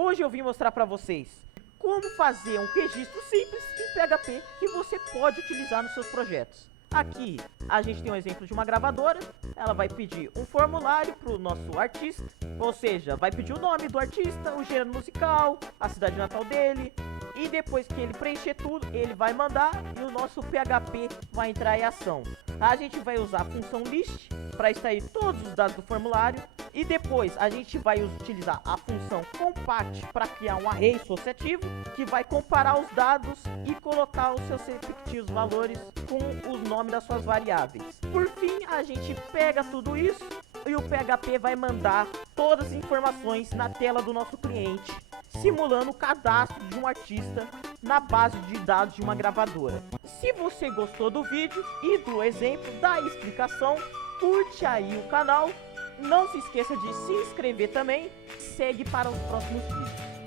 Hoje eu vim mostrar para vocês como fazer um registro simples em PHP que você pode utilizar nos seus projetos. Aqui a gente tem um exemplo de uma gravadora. Ela vai pedir um formulário para o nosso artista, ou seja, vai pedir o nome do artista, o gênero musical, a cidade natal dele, e depois que ele preencher tudo, ele vai mandar e o nosso PHP vai entrar em ação. A gente vai usar a função list para extrair todos os dados do formulário, e depois a gente vai utilizar a função compact para criar um array associativo que vai comparar os dados e colocar os seus respectivos valores com os nomes das suas variáveis. Por fim, a gente pega tudo isso e o PHP vai mandar todas as informações na tela do nosso cliente, simulando o cadastro de um artista na base de dados de uma gravadora. Se você gostou do vídeo e do exemplo da explicação, curte aí o canal, não se esqueça de se inscrever também, segue para os próximos vídeos.